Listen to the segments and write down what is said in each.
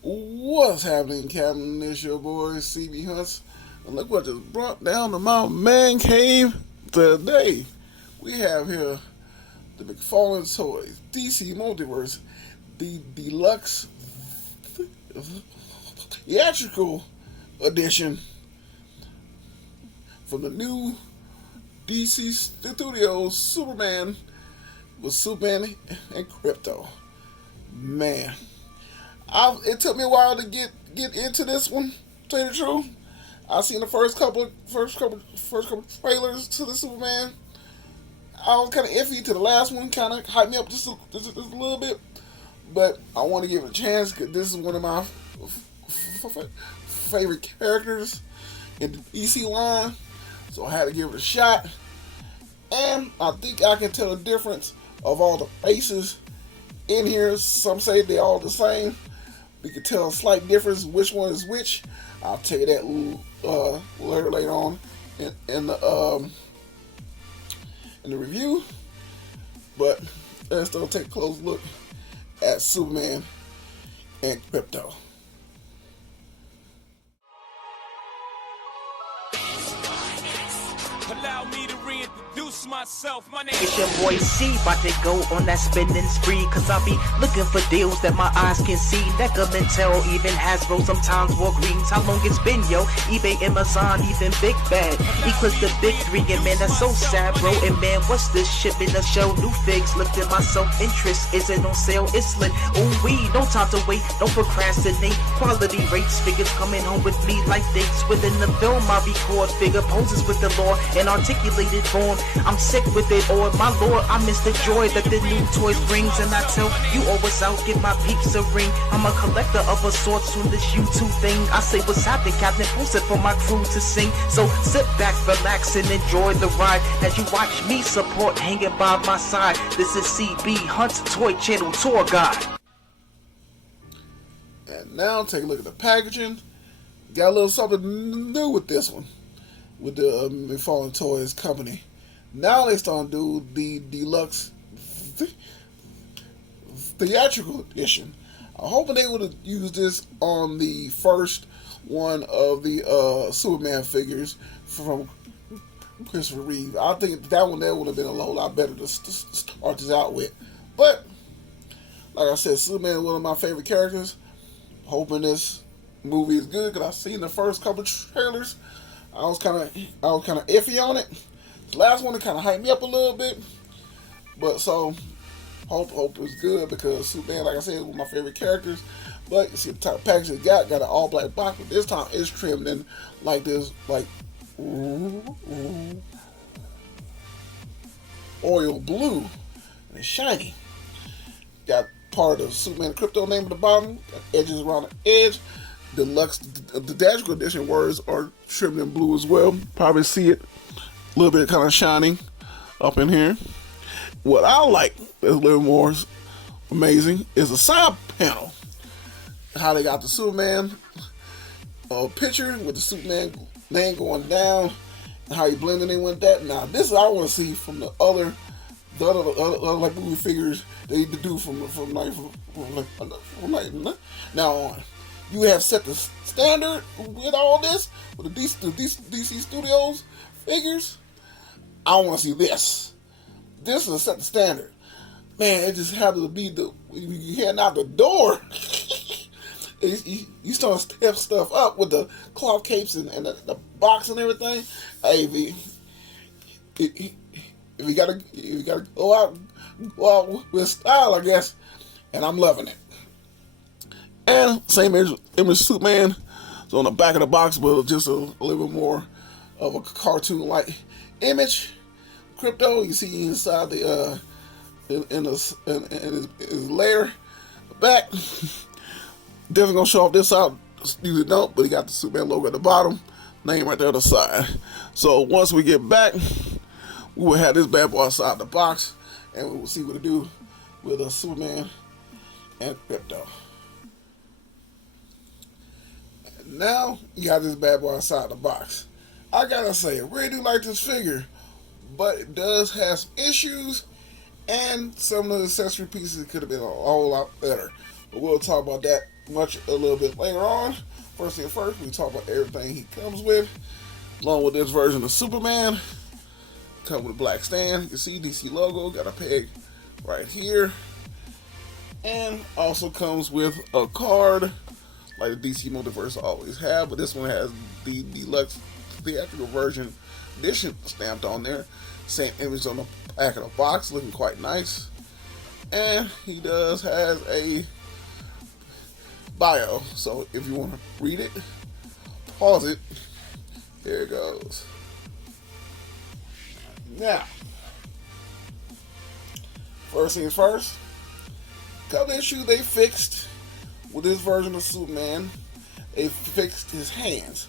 What's happening, Captain? It's your boy cbhunts, and look what just brought down to my man cave today. We have here the Mcfarlane Toys DC Multiverse, the Deluxe Theatrical Edition from the new DC Studios Superman with Superman and Crypto. Man, it took me a while to get into this one. To tell you the truth, I seen the first couple trailers to the Superman. I was kind of iffy to the last one, kind of hyped me up just a little bit, but I want to give it a chance because this is one of my favorite characters in the DC line, so I had to give it a shot. And I think I can tell the difference of all the faces in here. Some say they're all the same. We can tell a slight difference which one is which. I'll tell you that later on in the review. But let's still take a close look at Superman and Crypto. Allow me to reintroduce myself. My name It's your boy C, about to go on that spending spree. Cause I be looking for deals that my eyes can see. Neckermantel, even Hasbro, sometimes Walgreens. How long it's been, yo? eBay, Amazon, even Big Bad. Eclipse the big three, and man, that's so sad, bro. And man, what's this shit in the show? New figs, lifting my self-interest. Is it on sale? It's lit. Ooh, wee, no time to wait, don't procrastinate. Quality rates, figures coming home with me like dates. Within the film, I record figure poses with the law and articulated form. I'm sick with it, or my lord, I miss the joy that the new toys brings. And I tell you always out, get my peeps a ring. I'm a collector of a sorts from this YouTube thing. I say what's happening, Captain, post it for my crew to sing. So sit back, relax, and enjoy the ride as you watch me support hanging by my side. This is CB Hunt's Toy Channel Tour Guide. And now take a look at the packaging. Got a little something new with this one, with the Mcfarlane Toys company. Now they start to do the deluxe theatrical edition. I'm hoping they would have used this on the first one of the Superman figures from Christopher Reeve. I think that one there would have been a whole lot better to start this out with. But like I said, Superman is one of my favorite characters. Hoping this movie is good because I've seen the first couple trailers. I was kind of iffy on it. The last one, it kind of hyped me up a little bit, but so hope it's good because Superman, like I said, is one of my favorite characters. But you see the type of package it got an all black box, but this time it's trimmed in like this, like oil blue, and it's shiny. Got part of Superman Crypto name at the bottom, got edges around the edge. Deluxe, the theatrical edition words are trimmed in blue as well. Probably see it a little bit kind of shining up in here. What I like is a little more amazing is the side panel. How they got the Superman picture with the Superman name going down, and how you blending in with that. Now this I want to see from the other like movie figures they do from now on. You have set the standard with all this, with the DC Studios figures. I want to see this. This is set the standard. Man, it just happens to be you heading out the door. you start to step stuff up with the cloth capes and the box and everything. Hey, if you gotta go out with style, I guess. And I'm loving it. And same image Superman. So on the back of the box, but just a little bit more of a cartoon-like image. Crypto, you see inside the in his lair, back. Definitely gonna show off this out. Usually don't, but he got the Superman logo at the bottom, name right there on the side. So once we get back, we will have this bad boy outside the box, and we will see what to do with a Superman and Crypto. Now you got this bad boy outside the box. I gotta say, I really do like this figure, but it does have some issues, and some of the accessory pieces could have been a whole lot better. But we'll talk about that much a little bit later on. First thing first, we talk about everything he comes with. Along with this version of Superman, come with a black stand. You can see DC logo, got a peg right here. And also comes with a card, like the DC Multiverse always have, but this one has the Deluxe Theatrical version edition stamped on there. Same image on the back of the box, looking quite nice. And he does has a bio, so if you want to read it, pause it. Here it goes. Now, first things first, couple issues they fixed with this version of Superman. They fixed his hands.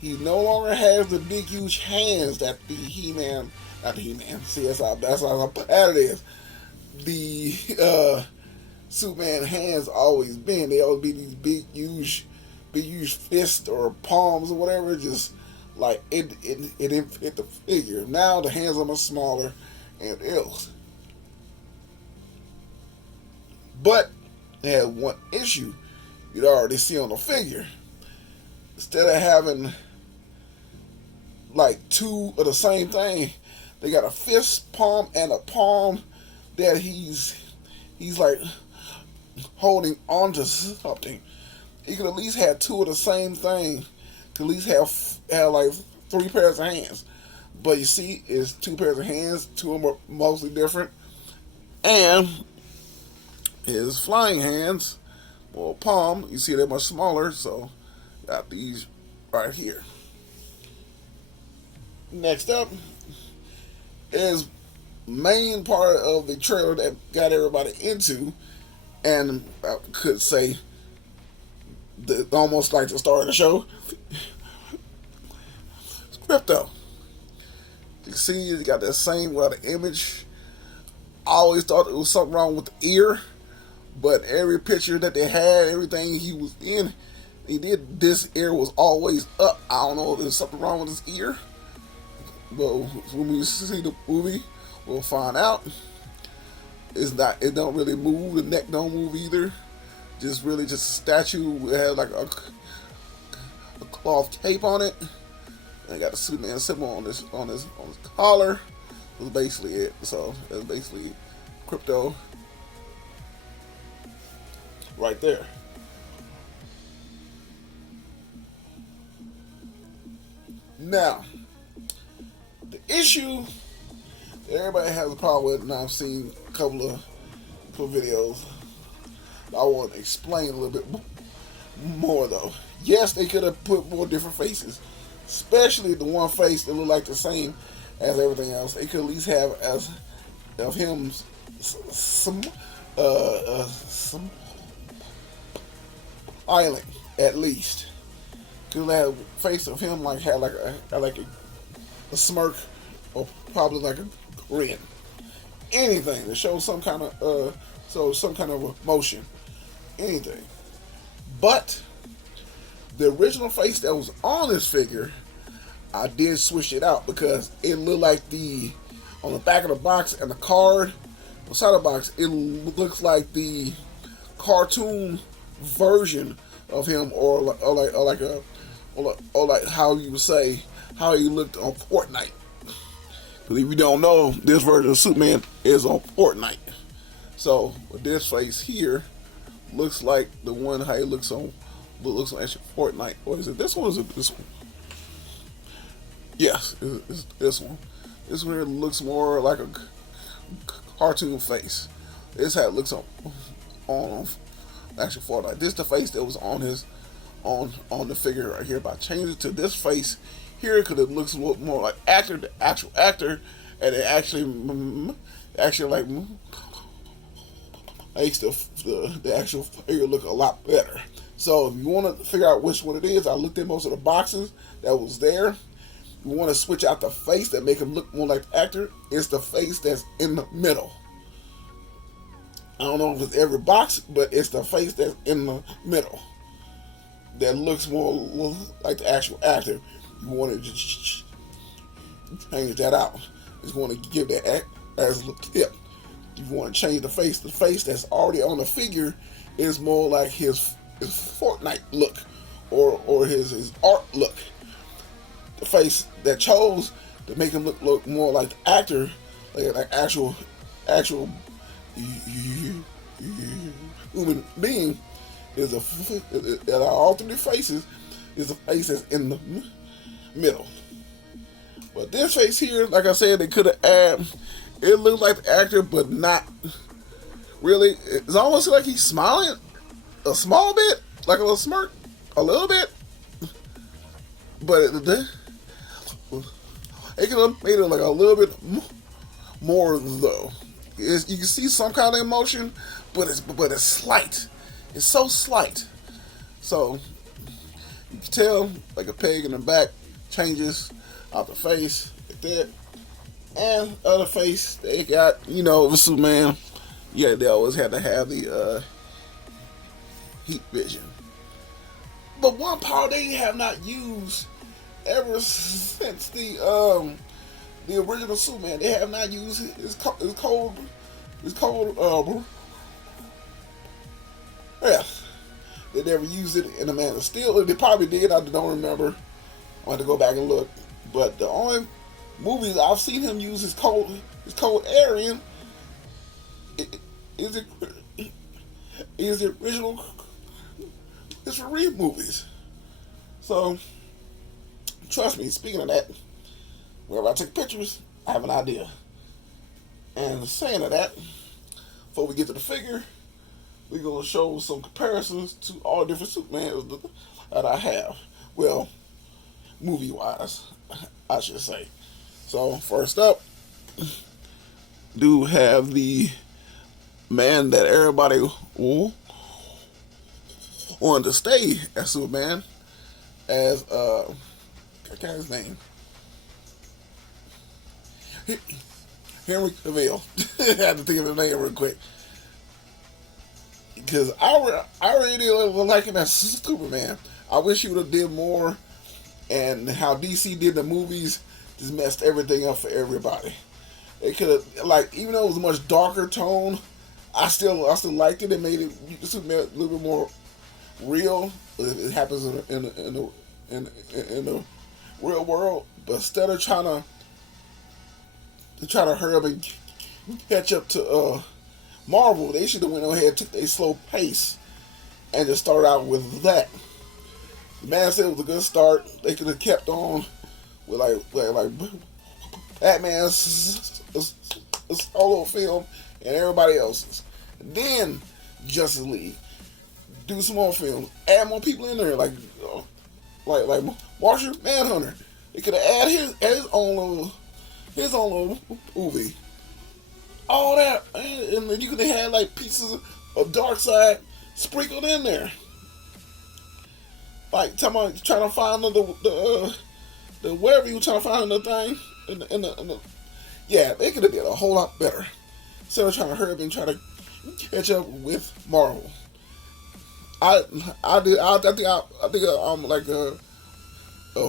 He no longer has the big, huge hands that the He-Man, not the He-Man, see, that's how bad it is. The Superman hands always been. They always be these big, huge fists or palms or whatever. Just like it didn't fit the figure. Now the hands are much smaller and else. But they had one issue you'd already see on the figure. Instead of having like two of the same thing, they got a fist, palm, and a palm that he's like holding onto something. He could at least have two of the same thing. Could at least have like 3 pairs of hands. But you see, it's 2 pairs of hands. 2 of them are mostly different. And his flying hands, or palm, you see they're much smaller. So got these right here. Next up is main part of the trailer that got everybody into, and I could say almost like the start of the show. It's Crypto. You see, he got that same image. I always thought there was something wrong with the ear, but every picture that they had, everything he was in, this ear was always up. I don't know if there's something wrong with his ear, but when we see the movie, we'll find out. It don't really move. The neck don't move either. Just a statue. It had like a cloth cape on it. And got a Superman symbol on his collar. That's basically it. So that's basically Crypto right there. Now, the issue that everybody has a problem with, and I've seen a couple of videos, I want to explain a little bit more though. Yes, they could have put more different faces, especially the one face that looked like the same as everything else. They could at least have of him some island at least. Could have a face of him had a smirk or probably like a grin. Anything to show some kind of emotion. Anything. But the original face that was on this figure, I did switch it out because it looked like on the back of the box and the card on the side of the box, it looks like the cartoon version of him, or like how you would say how he looked on Fortnite. Because if you don't know, this version of Superman is on Fortnite. So with this face here, looks like the one how he looks on actually Fortnite. Or is it this one? Or is it this one? Yes, it's this one. This one here looks more like a cartoon face. This how it looks on actual Fortnite. This is the face that was on the figure right here. But I changed it to this face here because it looks a little more like the actual actor, and it actually like makes the actual figure look a lot better. So if you want to figure out which one it is, I looked at most of the boxes that was there. You want to switch out the face that make him look more like the actor. It's the face that's in the middle. I don't know if it's every box, but it's the face that's in the middle that looks more like the actual actor. You want to just change that out. You want to give that as a tip. You want to change the face. The face that's already on the figure is more like his Fortnite look, or his art look. The face that chose to make him look more like the actor, like actual human being, is all three faces is the face that's in the middle. But this face here, like I said, they could have added. It looks like the actor, but not really. It's almost like he's smiling a small bit, like a little smirk, a little bit. But it could have made it like a little bit more though. You can see some kind of emotion, but it's slight. It's so slight. So you can tell, like a peg in the back changes out the face like that. And other face, they got, with Superman, yeah, they always had to have the heat vision. But one power they have not used ever since the original Superman, they have not used his cold breath. They never used it in the Man of Steel. They probably did. I don't remember. I want to go back and look. But the only movies I've seen him use his cold air in is the original Henriheck movies. So trust me, speaking of that, wherever I take pictures, I have an idea. And saying of that, before we get to the figure, we're going to show some comparisons to all different Supermans that I have. Well, movie-wise, I should say. So, first up, do have the man that everybody wanted to stay as Superman, as, I forgot his name. Henry Cavill. I had to think of his name real quick. Because I really like him as Superman. I wish he would have did more, and how DC did the movies just messed everything up for everybody. They could have, even though it was a much darker tone, I still liked it. It made it Superman a little bit more real. It happens in the real world, but instead of trying to hurry up and catch up to Marvel, they should have went ahead and took a slow pace and just started out with that. Man said it was a good start. They could have kept on with like Batman's solo film and everybody else's. And then Justice League. Do some more films. Add more people in there, like Martian Manhunter. They could have added his own little movie. All that, and then you could have had pieces of Darkseid sprinkled in there. Trying to find the wherever you were trying to find the thing yeah, they could have did a whole lot better instead of trying to hurry up and try to catch up with Marvel. I think I'm like a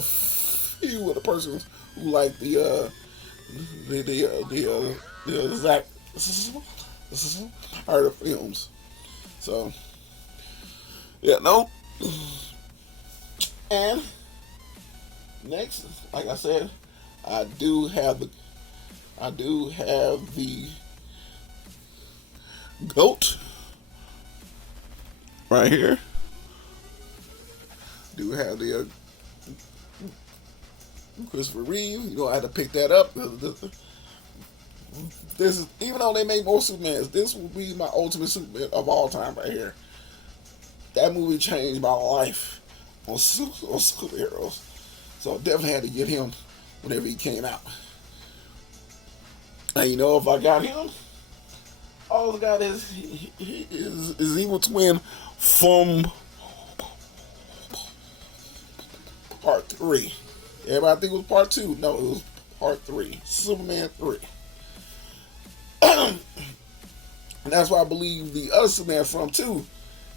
few of the persons who like the Zack Snyder films. So yeah, no. And next, like I said, I do have the GOAT right here. Do have the Christopher Reeve. I had to pick that up. This is, even though they make more Supermans, this will be my ultimate Superman of all time right here. That movie changed my life on superheroes. So definitely had to get him whenever he came out. And if I got him, all I got is his evil twin from part 3. Everybody think it was part 2. No, it was part 3. Superman 3. And that's why I believe the other Superman from 2,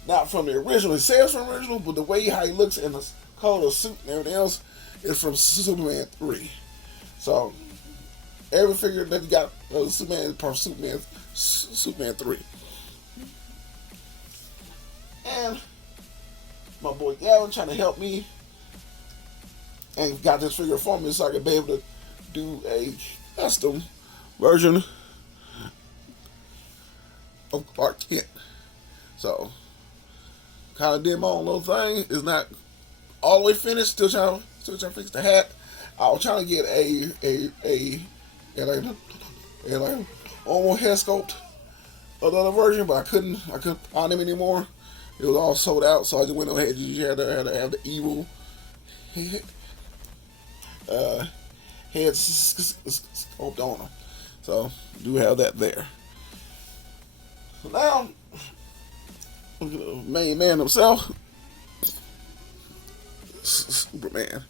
not from the original. It says from the original, but the way how he looks in the color of the suit and everything else is from Superman 3. So every figure that you got Superman from Superman 3. And my boy Gavin trying to help me and got this figure for me so I could be able to do a custom version of Clark Kent. So, kind of did my own little thing. It's not all the way finished. Still trying to fix the hat. I was trying to get a almost head sculpt of the other version, but I couldn't find them anymore. It was all sold out, so I just went ahead. You had to have the evil head sculpt on them. So do have that there. So now, the main man himself, Superman.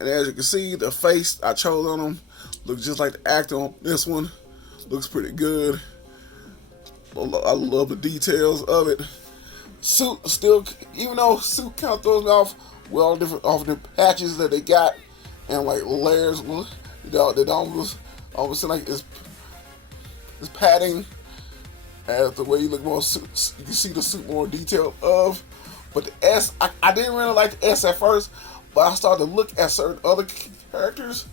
And as you can see, the face I chose on him looks just like the actor on this one. Looks pretty good. I love the details of it. Suit still, even though suit kind of throws me off with all the patches that they got and like layers, that almost seem like it's padding. As the way you look more, you can see the suit more detailed of. But the S, I didn't really like the S at first, but I started to look at certain other characters.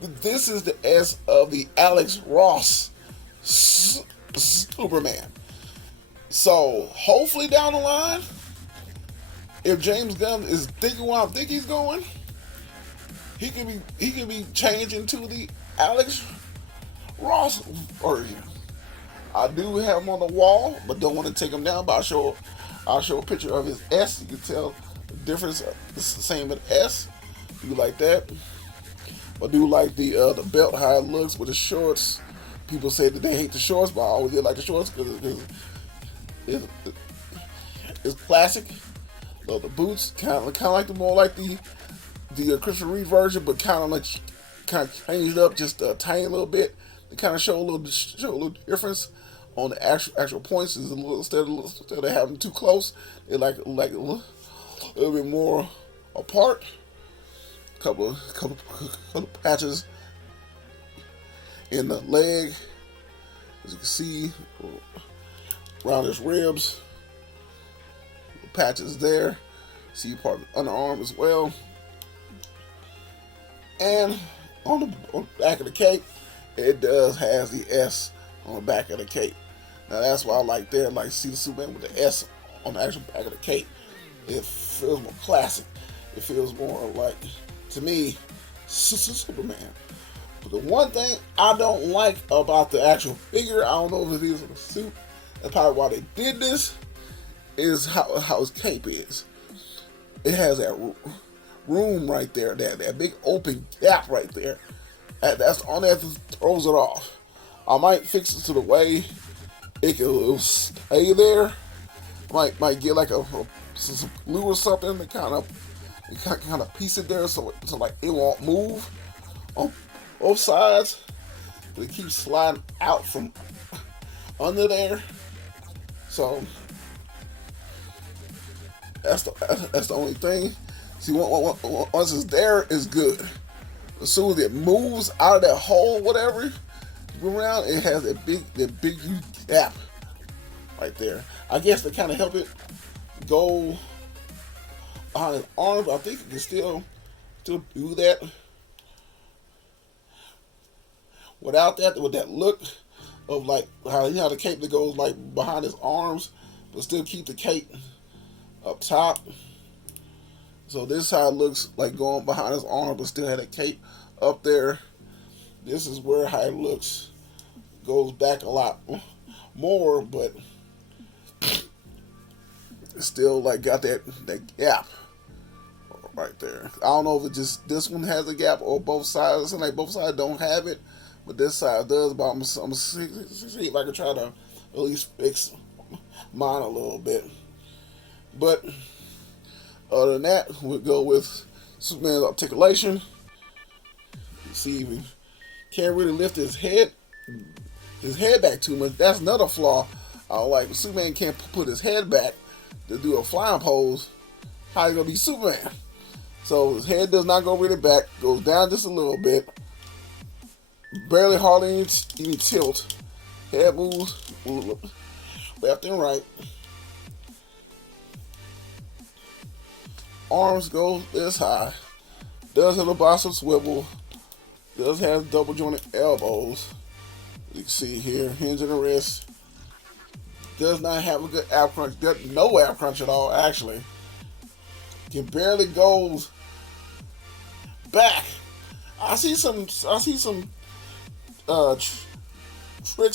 This is the S of the Alex Ross Superman. So hopefully down the line, if James Gunn is thinking what I think he's going, he can be changing to the Alex Ross version. I do have him on the wall, but don't want to take him down. But I'll show a picture of his S. You can tell the difference. It's the same as S. Do like that. I do like the belt, how it looks with the shorts. People say that they hate the shorts, but I always did like the shorts because it's classic. The boots kind of like the more like the Christian Reed version, but kind of changed up just a tiny little bit to kind of show a little difference on the actual points. Is a little instead of having too close, they like a little bit more apart. Couple patches in the leg, as you can see, around his ribs. Patches there. See part of the underarm as well. And on the back of the cape, it does has the S on the back of the cape. Now that's why I like there. Like see the Superman with the S on the actual back of the cape. It feels more classic. It feels more like, to me, Superman. But the one thing I don't like about the actual figure, I don't know if it is in the suit, that's probably why they did this, is how his cape is. It has that room right there, that big open gap right there. That's on that throws it off. I might fix it to the way it'll stay there. Might get like some glue or something to kind of piece it there so like it won't move on both sides. But it keeps sliding out from under there. So that's the only thing. See, once it's there, it's good. As soon as it moves out of that hole, whatever, go around, it has that big gap right there. I guess to kind of help it go behind his arms, I think it can still do that. Without that, with that look of like how the cape that goes like behind his arms, but still keep the cape up top. So this is how it looks like going behind his arm, but still had a cape up there. This is where how it looks. Goes back a lot more, but it's still like got that gap right there. I don't know if it just this one has a gap or both sides. It seems like both sides don't have it, but this side does. But I'm gonna see if I can try to at least fix mine a little bit. But other than that, we'll go with Superman's articulation. See if he can't really lift his head back too much. That's another flaw. Like Superman can't put his head back to do a flying pose. How you gonna be Superman? So his head does not go really back. Goes down just a little bit. Barely hardly any tilt. Head moves left and right. Arms go this high. Does have a bicep swivel. Does have double jointed elbows. You can see here, hinge in the wrist. Does not have a good ab crunch. No ab crunch at all, actually. Can barely goes back. I see some tricks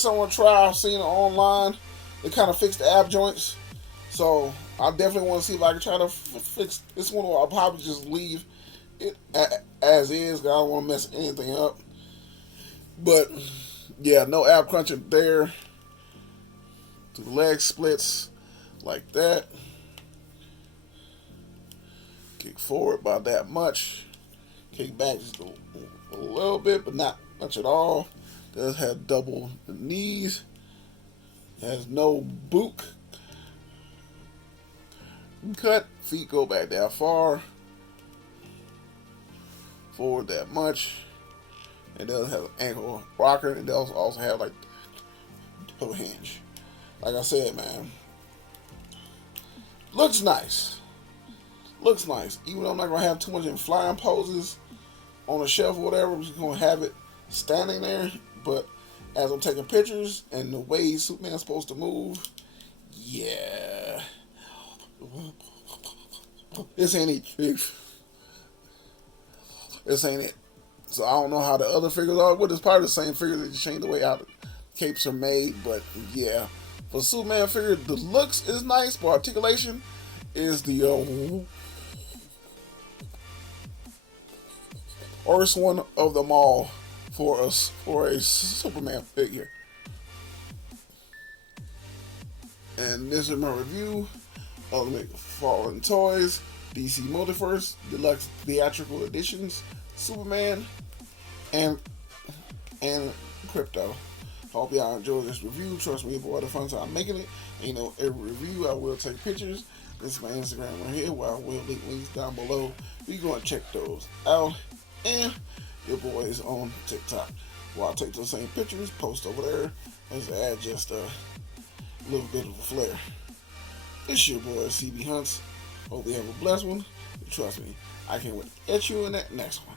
I want to try. I've seen it online. They kind of fix the ab joints. So I definitely want to see if I can try to fix this one, or I'll probably just leave it as is. I don't want to mess anything up. But yeah, no ab crunching there. The leg splits like that. Kick forward by that much. Kick back just a little bit, but not much at all. Does have double the knees. Has no boot cut. Feet go back that far. Forward that much. It does have an ankle rocker. It does also have like toe hinge. Like I said, man, looks nice. Looks nice. Even though I'm not gonna have too much in flying poses on a shelf or whatever, I'm just gonna have it standing there. But as I'm taking pictures and the way Superman's supposed to move, yeah, this ain't it. This ain't it. So I don't know how the other figures are. Well, it's probably the same figure. They just change the way how the capes are made. But yeah, for the Superman figure, the looks is nice, but articulation is the worst one of them all for us for a Superman figure. And this is my review of Mcfarlane Toys DC Multiverse Deluxe Theatrical Editions Superman and Crypto. Hope y'all enjoyed this review. Trust me, boy, the fun time I'm making it. And, you know, every review I will take pictures. This is my Instagram right here, where I will link links down below. You go and check those out. And your boy is on TikTok, where I take those same pictures, post over there, and add just a little bit of a flair. It's your boy CB Hunts. Hope you have a blessed one. Trust me, I can't wait to get you in that next one.